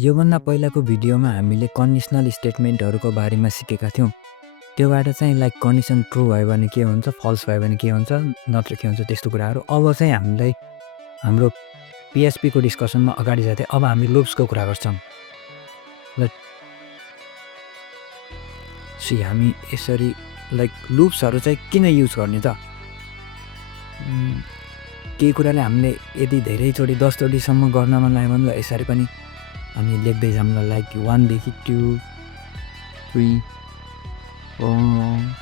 योभन्दा पहिलाको भिडियोमा हामीले कन्डिसनल स्टेटमेन्टहरूको बारेमा सिकेका थियौँ। त्योबाट चाहिँ लाइक कन्डिसन ट्रु भयो भने के हुन्छ, फल्स भयो भने के हुन्छ, नत्र के हुन्छ त्यस्तो कुराहरू। अब चाहिँ हामीलाई हाम्रो PHP को डिस्कसनमा अगाडि जाँदै अब हामी लुप्सको कुरा गर्छौँ। हामी यसरी लाइक लुप्सहरू चाहिँ किन युज गर्ने त? केही कुराले हामीले यदि धेरैचोटि 10चोटिसम्म गर्न मन लाग्यो भने यसरी पनि हामी लेख्दै जाऊँ ल, लाइक 1 देखि 2 3 4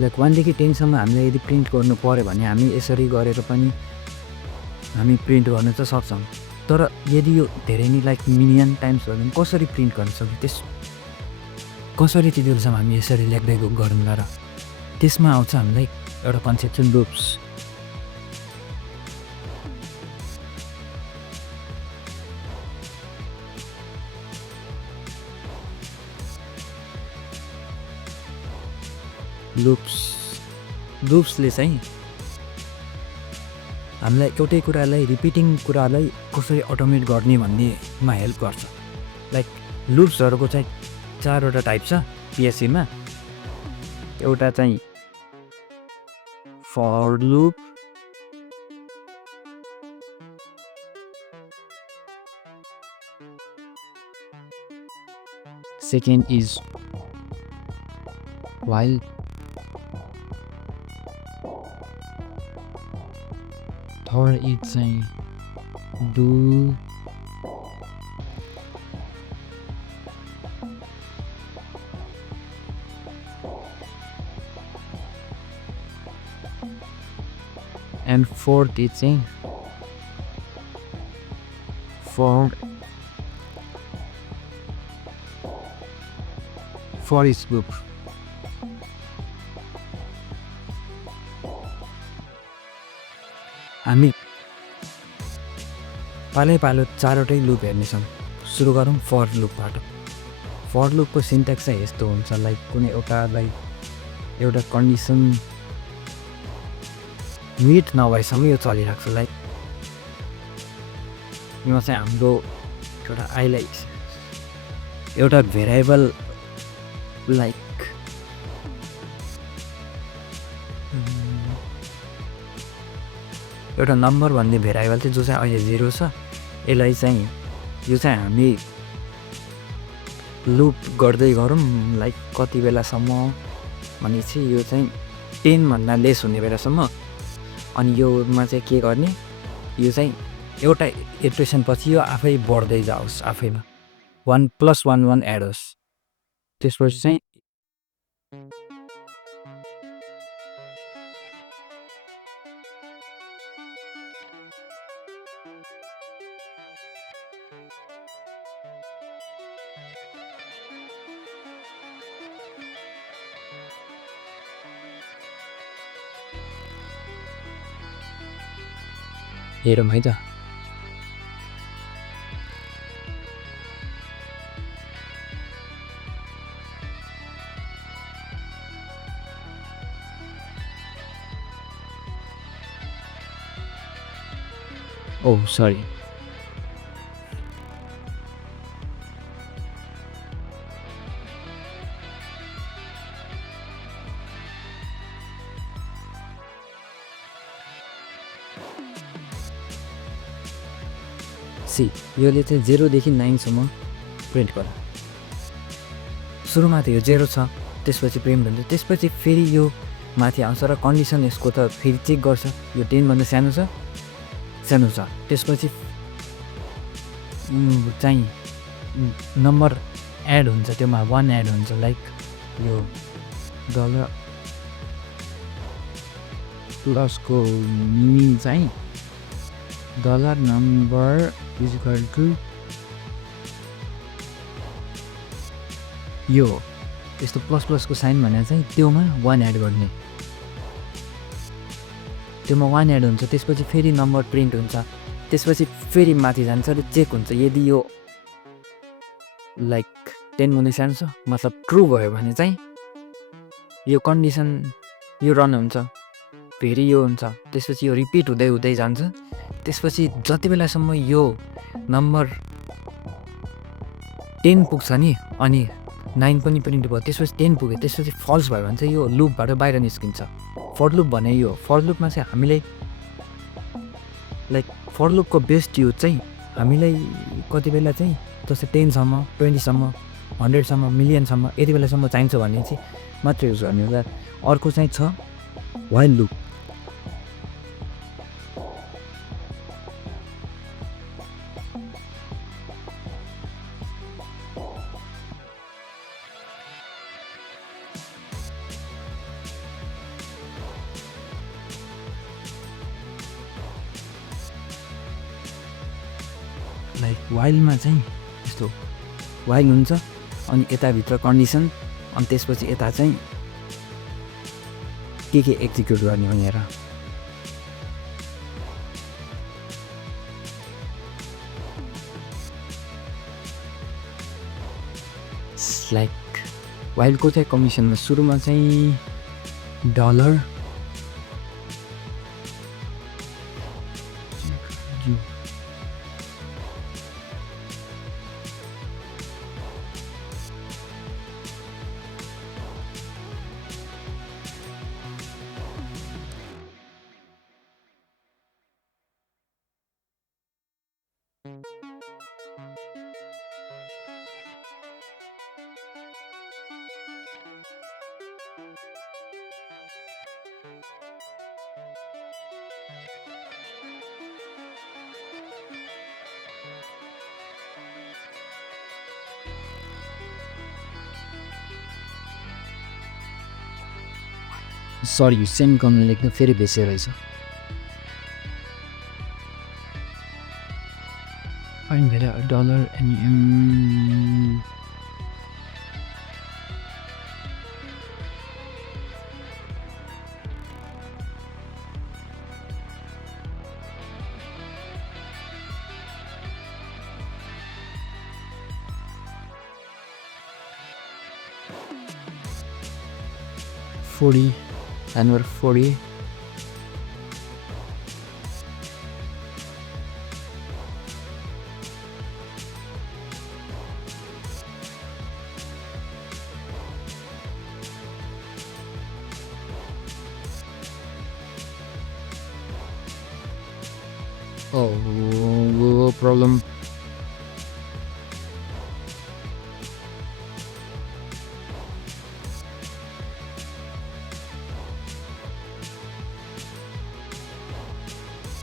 लाइक 1 देखि 10 सम्म हामीले यदि प्रिन्ट गर्नु पर्यो भने हामी यसरी गरेर पनि हामी प्रिन्ट गर्न चाहिँ सक्छौँ। तर यदि यो धेरै नै लाइक मिलियन टाइम्स भयो भने कसरी प्रिन्ट गर्न सक्यो, कसरी त्यति बेलासम्म हामी यसरी लेख्दै गरौँला र त्यसमा आउँछ हामीलाई एउटा कन्सेप्ट चाहिँ लुप्स। लुप्सले चाहिँ हामीलाई एउटै कुरालाई रिपिटिङ कुरालाई कसरी अटोमेट गर्ने भन्नेमा हेल्प गर्छ। लाइक लुप्सहरूको चाहिँ 4वटा टाइप छ PHP मा। एउटा चाहिँ for loop, second is while, third is चाहिँ डु, एन्ड फोर्थ इज चाहिँ फर इज लुप। हामी पालै 4वटै लुप हेर्नेछौँ। सुरु गरौँ फर लुपबाट। फर लुपको सिन्ट्याक्स चाहिँ यस्तो हुन्छ, लाइक कुनै एउटा कन्डिसन मिट नभएसम्म यो चलिरहेको छ। लाइक यो चाहिँ हाम्रो एउटा आइलाई एउटा भेरिएबल लाइक एउटा नम्बर भन्ने भेरिएबल थियो जो चाहिँ अहिले 0 छ। यसलाई चाहिँ यो चाहिँ हामी लुप गर्दै गरौँ लाइक कति बेलासम्म भनेपछि यो चाहिँ 10 भन्दा लेस हुने बेलासम्म। अनि योमा चाहिँ के गर्ने, यो चाहिँ एउटा इटरेसन पछि यो आफै बढ्दै जाओस्, आफैमा 1 + 1 1 एड होस्। त्यसपछि चाहिँ हेरौँ है त। ओह सरी, योले चाहिँ 0 देखि 9 सम्म प्रिन्ट गर। सुरुमा त यो 0 छ, त्यसपछि प्रिन्ट हुन्छ। त्यसपछि फेरि यो माथि आउँछ र कन्डिसन यसको त फेरि चेक गर्छ, यो 10 भन्दा सानो छ। त्यसपछि चाहिँ नम्बर एड हुन्छ, त्योमा 1 एड हुन्छ। लाइक यो डलर प्लसको मिनिङ चाहिँ dollar number is equal to यो यस्तो प्लसको साइन भनेर चाहिँ त्योमा 1 एड गर्ने। त्योमा 1 एड हुन्छ, त्यसपछि फेरि नम्बर प्रिन्ट हुन्छ, त्यसपछि फेरि माथि जान्छ र चेक हुन्छ। यदि यो लाइक 10 मुनि सानो छ मतलब ट्रु भयो भने चाहिँ यो कन्डिसन यो रन हुन्छ, फेरि यो हुन्छ, त्यसपछि यो रिपिट हुँदै हुँदै जान्छ। त्यसपछि जति बेलासम्म यो नम्बर 10 पुग्छ नि अनि 9 पनि प्रिन्ट भयो, त्यसपछि 10 पुग्यो, त्यसपछि फल्स भयो भने चाहिँ यो लुपबाट बाहिर निस्किन्छ। फर लुप भने यो फर लुपमा चाहिँ हामीलाई लाइक फर लुपको बेस्ट युज चाहिँ हामीलाई कति बेला चाहिँ जस्तै 10 सम्म 20 सम्म 100 सम्म मिलियनसम्म यति बेलासम्म चाहिन्छ भने चाहिँ मात्र युज गर्ने होला। अर्को चाहिँ छ व्हाइल लुप। लाइक वाइलमा चाहिँ यस्तो वाइल हुन्छ अनि यताभित्र कन्डिसन अनि त्यसपछि यता चाहिँ के एक्जिक्युट गर्ने भनेर। लाइक वाइलको चाहिँ कन्डिसनमा सुरुमा चाहिँ डलर सरी सेमिकलन लेख्नु फेरि बेसी रहेछ। फाइन भेला डलर एम $40 and we're 40. Oh, problem.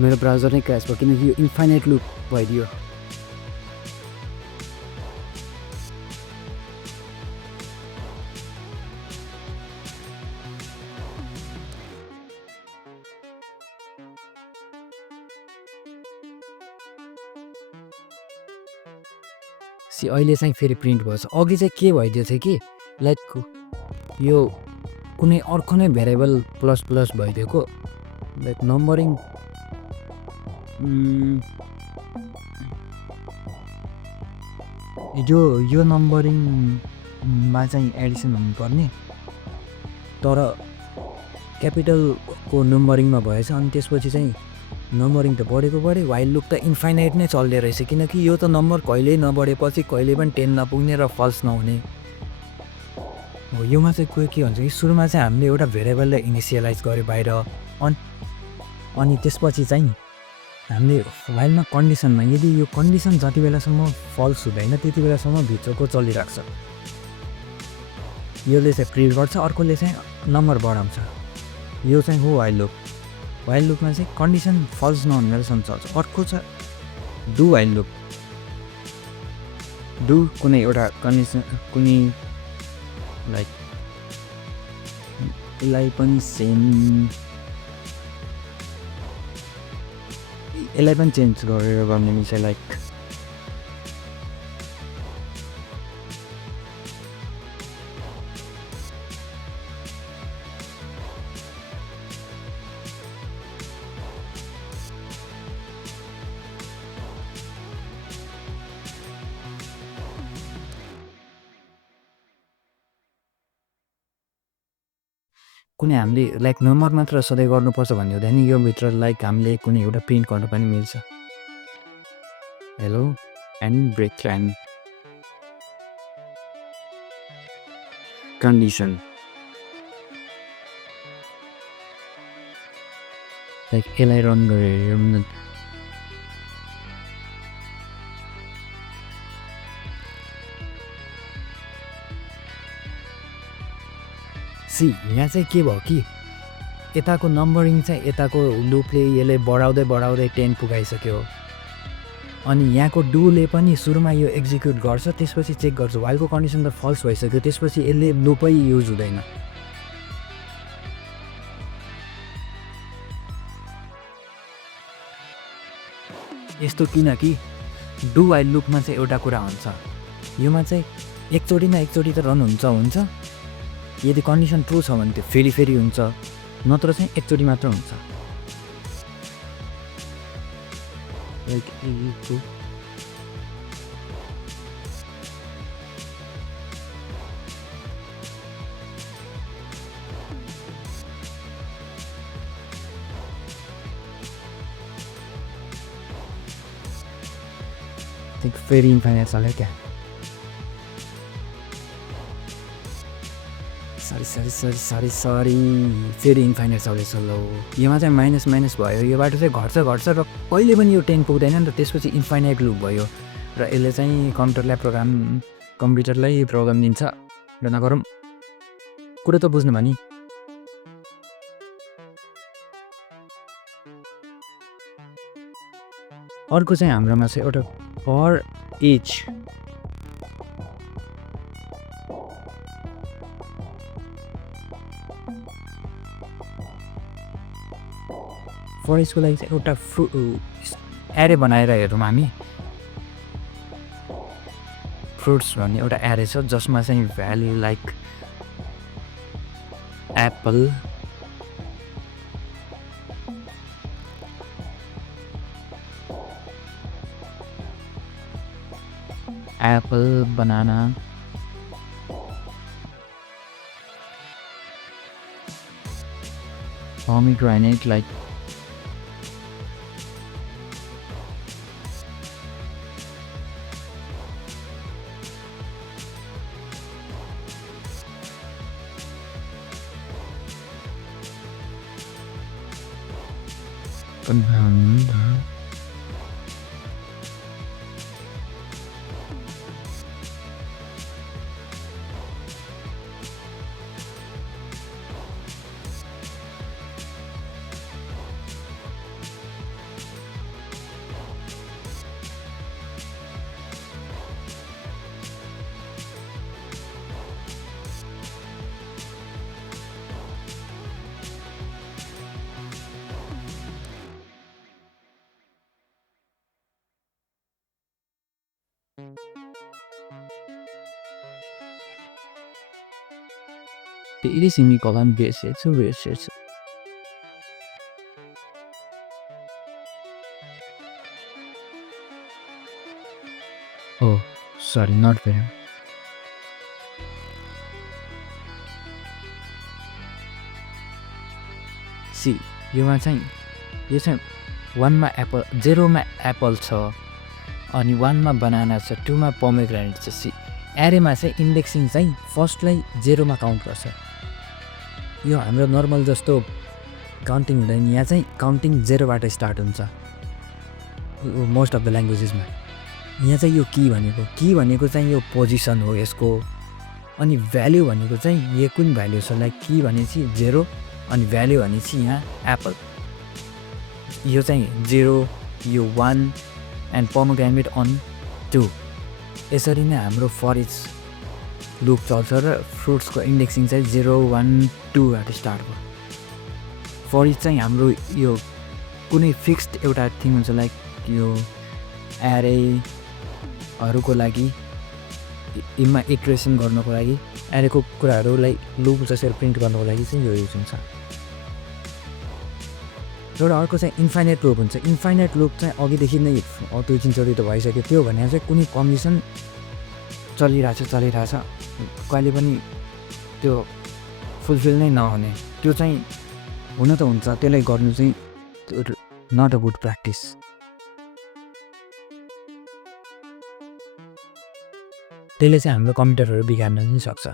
मेरो ब्राउजर नै क्र्यास भयो किनकि यो इन्फाइनाइट लुप भइदियो। अहिले चाहिँ फेरि प्रिन्ट भएछ। अघि चाहिँ के भइदियो थियो कि लाइक यो कुनै अर्को नै भेरिएबल प्लस प्लस भइदिएको लाइक नम्बरिङ यो नम्बरिङमा चाहिँ एडिसन हुनुपर्ने तर क्यापिटलको नम्बरिङमा भएछ अनि त्यसपछि चाहिँ नम्बरिङ त बढेको बढे वाइल लुप त इन्फाइनाइट नै चल्दै रहेछ किनकि यो त नम्बर कहिल्यै नबढेपछि कहिले पनि 10 नपुग्ने र फल्स नहुने हो। योमा चाहिँ कोही के भन्छ कि सुरुमा चाहिँ हामीले एउटा भेरिएबललाई इनिसियलाइज गऱ्यो बाहिर अनि त्यसपछि चाहिँ हामीले वाइलमा कन्डिसनमा यदि यो कन्डिसन जति बेलासम्म फल्स हुँदैन त्यति बेलासम्म भित्रको चलिरहेको छ। योले चाहिँ प्रिन्ट गर्छ, अर्कोले चाहिँ नम्बर बढाउँछ। यो चाहिँ हो वाइल लुप। वाइल लुपमा चाहिँ कन्डिसन फल्स नहुने बेलासम्म चल्छ। अर्को छ डु वाइल लुप। डु कुनै एउटा कन्डिसन कुनै लाइक यसलाई पनि सेम यसलाई पनि चेन्ज गरेर गर्ने मिल्छ लाइक कुनै हामीले लाइक नम्बर मात्र सधैँ गर्नुपर्छ भन्ने हुँदैन, यो भित्र लाइक हामीले कुनै एउटा प्रिन्ट गर्न पनि मिल्छ। Hello and brake and condition like यसलाई रन गरेर हेरौँ न। यहाँ चाहिँ के भयो कि यताको नम्बरिङ चाहिँ यताको लुपले यसले बढाउँदै 10 पुगाइसक्यो। अनि यहाँको डुले पनि सुरुमा यो एक्जिक्युट गर्छ, त्यसपछि चेक गर्छ वाइलको कन्डिसन त फल्स भइसक्यो, त्यसपछि यसले लुपै युज हुँदैन। यस्तो किनकि डु वाइल लुपमा चाहिँ एउटा कुरा हुन्छ, योमा चाहिँ एकचोटि त रन हुन्छ। यदि कन्डिसन ट्रु छ भने त्यो फेरि हुन्छ, नत्र चाहिँ एकचोटि मात्र हुन्छ। फेरि इन्फाइनाइट चल्यो क्या। सरी फेरि इन्फाइनाइट चल्दैछ। ल योमा चाहिँ माइनस भयो, यो बाटो चाहिँ घट्छ र कहिले पनि यो 10 पुग्दैन नि त, त्यसपछि इन्फाइनाइट लुप भयो र यसले चाहिँ कम्प्युटरलाई प्रोग्राम दिन्छ र नगरौँ। कुरो त बुझ्नु भयो नि। अर्को चाहिँ हाम्रोमा चाहिँ एउटा फर इच फर इचको लागि चाहिँ एउटा एरे बनाएर हेरौँ हामी। फ्रुट्स भन्ने एउटा एरे छ जसमा चाहिँ value like Apple, banana, pomegranate like banana. It is semicolon basis. Oh, sorry, not very. See, यो चाहिँ 1 मा एप्पल, 0 मा एप्पल छ, अनि 1 मा बनाना छ, 2 मा पोमेग्रेनेट छ। सी एरेमा चाहिँ इन्डेक्सिङ चाहिँ फर्स्टलाई 0 मा काउन्ट गर्छ। यो हाम्रो नर्मल जस्तो काउन्टिङ हुँदैन, यहाँ चाहिँ काउन्टिङ 0 बाट स्टार्ट हुन्छ मोस्ट अफ द ल्याङ्ग्वेजेसमा। यहाँ चाहिँ यो की भनेको चाहिँ यो पोजिसन हो यसको, अनि भ्याल्यु भनेको चाहिँ यो कुन भ्याल्यु छ, लाइक की भनेपछि 0 अनि भ्याल्यु भनेपछि यहाँ एप्पल, यो चाहिँ 0, यो 1 एन्ड पोमेग्रेनेट अन 2। यसरी नै हाम्रो फर इच लुप चल्छ र फ्रुट्सको इन्डेक्सिङ चाहिँ 0, 1, 2 बाट स्टार्ट भयो। फर इच चाहिँ हाम्रो यो कुनै फिक्स्ड एउटा थिङ हुन्छ, लाइक यो एरेहरूको लागि इमा इटरेसन गर्नको लागि, एरेको कुराहरूलाई लुप जसरी प्रिन्ट गर्नको लागि चाहिँ यो युज हुन्छ। एउटा अर्को चाहिँ इन्फाइनाइट लुप हुन्छ। इन्फाइनाइट लुप चाहिँ अघिदेखि नै 2-3 त भइसक्यो। त्यो भने चाहिँ कुनै कन्डिसन चलिरहेछ, कहिले पनि त्यो फुलफिल नै नहुने। त्यो चाहिँ हुन त हुन्छ, त्यसलाई गर्नु चाहिँ नट अ गुड प्र्याक्टिस। त्यसले चाहिँ हाम्रो कम्प्युटरहरू बिगार्न पनि सक्छ।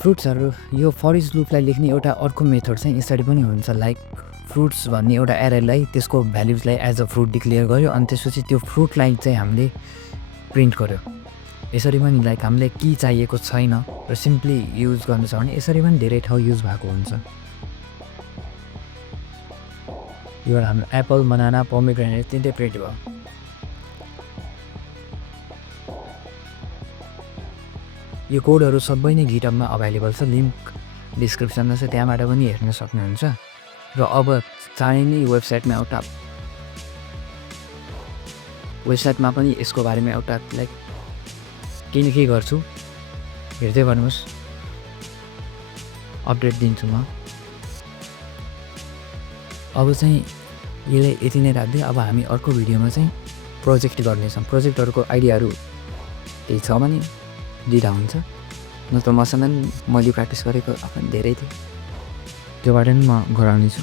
फ्रुट्सहरू यो फर इच लुपलाई लेख्ने एउटा अर्को मेथड चाहिँ यसरी पनि हुन्छ। लाइक फ्रुट्स भन्ने एउटा एरेलाई त्यसको भ्याल्युजलाई एज अ फ्रुट डिक्लेयर गर्यो अनि त्यसपछि त्यो फ्रुटलाई चाहिँ हामीले प्रिन्ट गर्यो। यसरी पनि लाइक हामीलाई की चाहिएको छैन र सिम्पली युज गर्नु छ भने यसरी पनि धेरै ठाउँ युज भएको हुन्छ। यो हाम्रो एप्पल, बनाना, पोमेग्रेनेट तिनटै प्रिन्ट भयो। यो कोडहरू सबै नै गिटहबमा अभाइलेबल छ, लिङ्क डिस्क्रिप्सनमा छ, त्यहाँबाट पनि हेर्न सक्नुहुन्छ। र अब चाँडै नै वेबसाइटमा पनि यसको बारेमा एउटा लाइक केही न केही गर्छु, हेर्दै गर्नुहोस्, अपडेट दिन्छु म। अब चाहिँ यसलाई यति नै राख्दै अब हामी अर्को भिडियोमा चाहिँ प्रोजेक्ट गर्नेछौँ। प्रोजेक्टहरूको आइडियाहरू केही छ भने दिँदा हुन्छ, नत्र मसँग मैले प्र्याक्टिस गरेको आफ्नो धेरै थियो, त्योबाट पनि म गराउनेछु।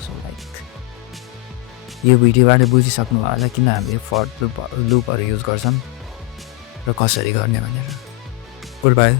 सो लाइक यो भिडियोबाट बुझिसक्नु होला किन हामीले फर लुपहरू युज गर्छौँ र कसरी गर्ने भनेर। Good by.